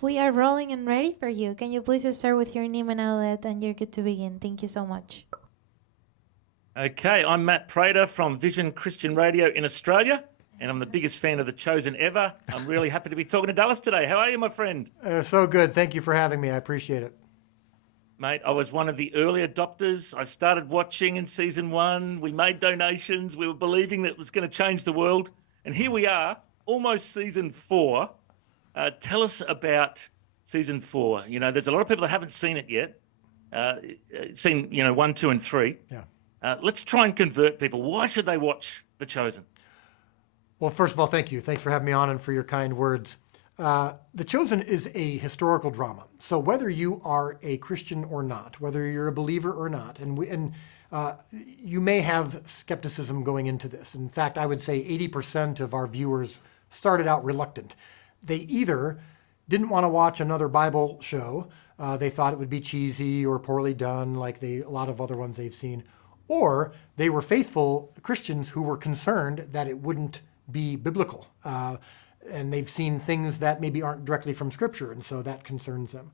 We are rolling and ready for you. Can you please start with your name and outlet, and you're good to begin. Thank you so much. Okay, I'm Matt Prater from Vision Christian Radio in Australia, and I'm the biggest fan of The Chosen ever. I'm really happy to be talking to Dallas today. How are you, my friend? So good. Thank you for having me. I appreciate it. Mate, I was one of the early adopters. I started watching in season 1. We made donations. We were believing that it was going to change the world. And here we are, almost season 4. Tell us about season 4. You know, there's a lot of people that haven't seen it yet. Seen, 1, 2, and 3. Yeah. Let's try and convert people. Why should they watch The Chosen? Well, first of all, thank you. Thanks for having me on and for your kind words. The Chosen is a historical drama. So whether you are a Christian or not, whether you're a believer or not, and you may have skepticism going into this. In fact, I would say 80% of our viewers started out reluctant. They either didn't want to watch another Bible show, they thought it would be cheesy or poorly done like a lot of other ones they've seen, or they were faithful Christians who were concerned that it wouldn't be biblical. And they've seen things that maybe aren't directly from Scripture, and so that concerns them.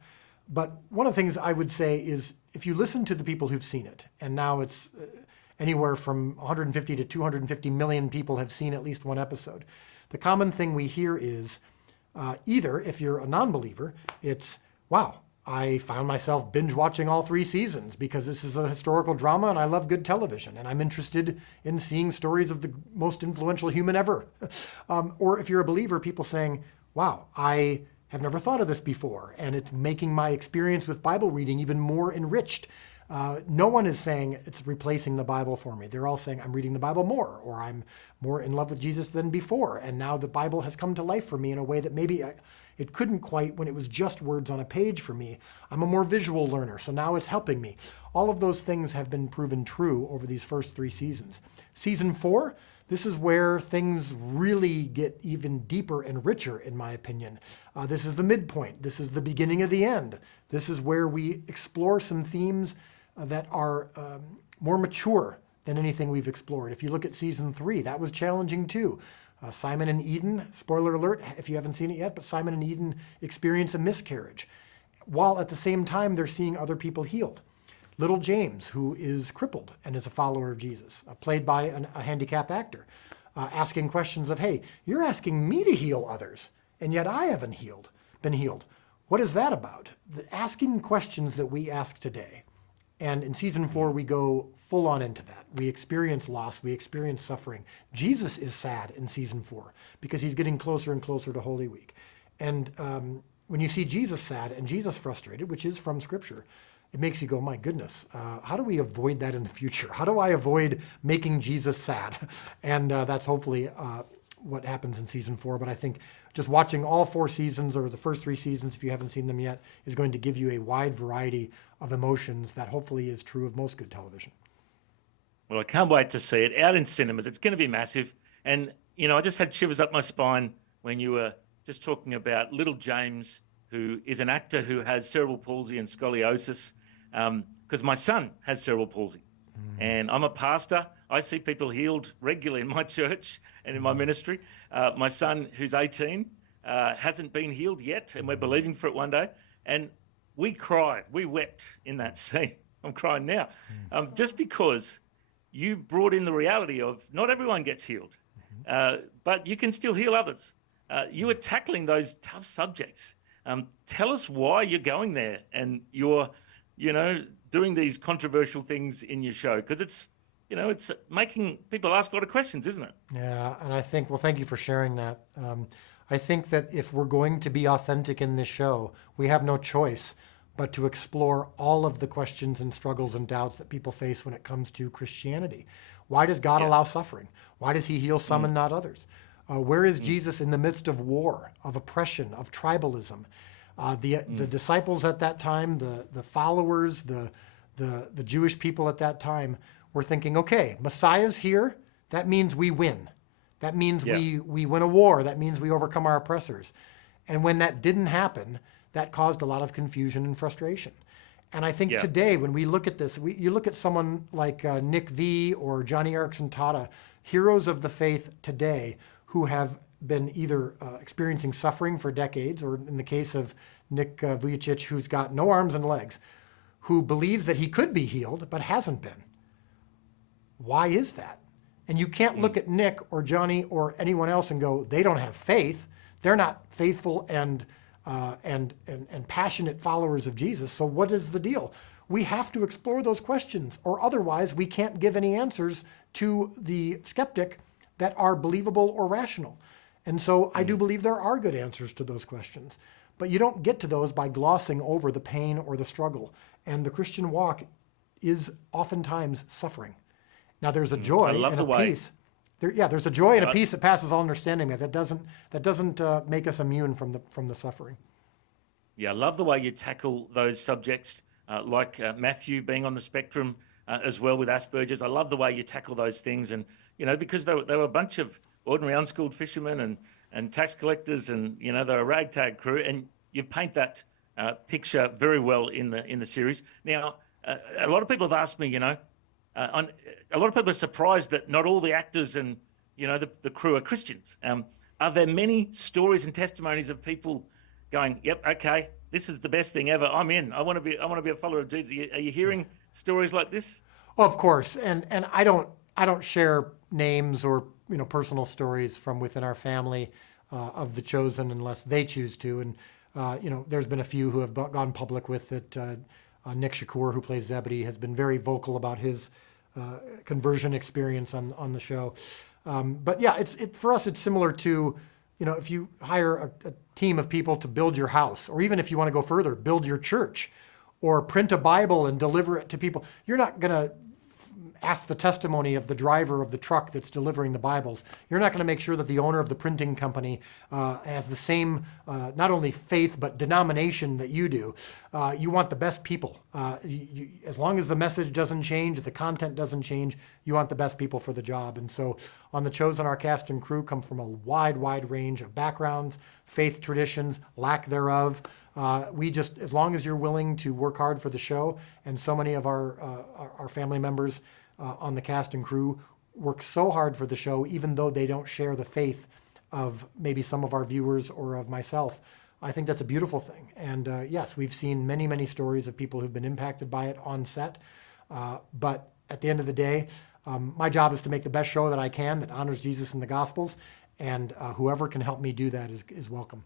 But one of the things I would say is if you listen to the people who've seen it, and now it's anywhere from 150 to 250 million people have seen at least one episode, the common thing we hear is either, if you're a non-believer, it's, wow, I found myself binge watching all 3 seasons because this is a historical drama and I love good television and I'm interested in seeing stories of the most influential human ever. Or if you're a believer, people saying, wow, I have never thought of this before and it's making my experience with Bible reading even more enriched. No one is saying it's replacing the Bible for me. They're all saying I'm reading the Bible more, or I'm more in love with Jesus than before. And now the Bible has come to life for me in a way that maybe it couldn't quite when it was just words on a page for me. I'm a more visual learner, so now it's helping me. All of those things have been proven true over these first 3 seasons. Season 4, this is where things really get even deeper and richer, in my opinion. This is the midpoint. This is the beginning of the end. This is where we explore some themes that are more mature than anything we've explored. If you look at season 3, that was challenging too. Simon and Eden, spoiler alert if you haven't seen it yet, but Simon and Eden experience a miscarriage, while at the same time they're seeing other people healed. Little James, who is crippled and is a follower of Jesus, played by a handicapped actor, asking questions of, hey, you're asking me to heal others, and yet I haven't been healed. What is that about? Asking questions that we ask today. And in season 4, we go full on into that. We experience loss, we experience suffering. Jesus is sad in season 4 because he's getting closer and closer to Holy Week. And when you see Jesus sad and Jesus frustrated, which is from Scripture, it makes you go, my goodness, how do we avoid that in the future? How do I avoid making Jesus sad? And that's hopefully what happens in season 4. But I think just watching all 4 seasons, or the first 3 seasons, if you haven't seen them yet, is going to give you a wide variety of emotions that hopefully is true of most good television. Well, I can't wait to see it out in cinemas. It's going to be massive. And, I just had shivers up my spine when you were just talking about little James, who is an actor who has cerebral palsy and scoliosis, because my son has cerebral palsy. And I'm a pastor. I see people healed regularly in my church and in my ministry. My son, who's 18, hasn't been healed yet, and we're believing for it one day. And we cried, we wept in that scene. I'm crying now, just because you brought in the reality of not everyone gets healed, but you can still heal others. You are tackling those tough subjects. Tell us why you're going there and you're, doing these controversial things in your show, because it's making people ask a lot of questions, isn't it? Yeah, and I think, well, thank you for sharing that. I think that if we're going to be authentic in this show, we have no choice but to explore all of the questions and struggles and doubts that people face when it comes to Christianity. Why does God allow suffering? Why does he heal some and not others? Where is Jesus in the midst of war, of oppression, of tribalism? The disciples at that time, the followers, the Jewish people at that time were thinking, okay, Messiah's here. That means we win. That means we win a war. That means we overcome our oppressors. And when that didn't happen, that caused a lot of confusion and frustration. And I think today, when we look at this, you look at someone like Nick V or Johnny Erickson Tata, heroes of the faith today, who have been either experiencing suffering for decades, or in the case of Nick Vujicic, who's got no arms and legs, who believes that he could be healed but hasn't been. Why is that? And you can't look at Nick or Johnny or anyone else and go, they don't have faith. They're not faithful and passionate followers of Jesus. So what is the deal? We have to explore those questions, or otherwise we can't give any answers to the skeptic that are believable or rational. And so I do believe there are good answers to those questions, but you don't get to those by glossing over the pain or the struggle. And the Christian walk is oftentimes suffering. Now there's a joy and a peace. There's a joy and a peace that passes all understanding. That doesn't make us immune from the suffering. Yeah, I love the way you tackle those subjects, like Matthew being on the spectrum as well with Asperger's. I love the way you tackle those things, and because they were a bunch of ordinary unschooled fishermen and tax collectors, and they're a ragtag crew, and you paint that picture very well in the series. Now, a lot of people have asked me, a lot of people are surprised that not all the actors and the crew are Christians. Are there many stories and testimonies of people going, "Yep, okay, this is the best thing ever. I'm in. I want to be a follower of Jesus"? Are you hearing stories like this? Well, of course, and I don't share names or personal stories from within our family of the chosen unless they choose to. And there's been a few who have gone public with it. Nick Shakur, who plays Zebedee, has been very vocal about his conversion experience on the show. But yeah, for us, it's similar to, if you hire a team of people to build your house, or even if you want to go further, build your church, or print a Bible and deliver it to people. You're not going to ask the testimony of the driver of the truck that's delivering the Bibles. You're not going to make sure that the owner of the printing company has the same, not only faith, but denomination that you do. You want the best people. As long as the message doesn't change, the content doesn't change, you want the best people for the job. And so on The Chosen, our cast and crew come from a wide range of backgrounds, faith traditions, lack thereof. As long as you're willing to work hard for the show, and so many of our family members on the cast and crew work so hard for the show, even though they don't share the faith of maybe some of our viewers or of myself. I think that's a beautiful thing. And yes, we've seen many stories of people who've been impacted by it on set. But at the end of the day, my job is to make the best show that I can that honors Jesus and the Gospels. And whoever can help me do that is welcome.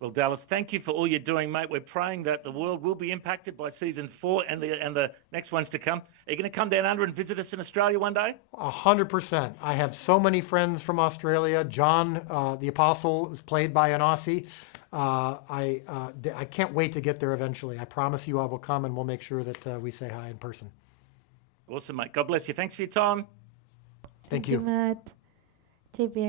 Well, Dallas, thank you for all you're doing, mate. We're praying that the world will be impacted by season 4 and the next ones to come. Are you going to come down under and visit us in Australia one day? 100%. I have so many friends from Australia. John, the Apostle, was played by an Aussie. I can't wait to get there eventually. I promise you I will come, and we'll make sure that we say hi in person. Awesome, mate. God bless you. Thanks for your time. Thank you. Matt. JPL.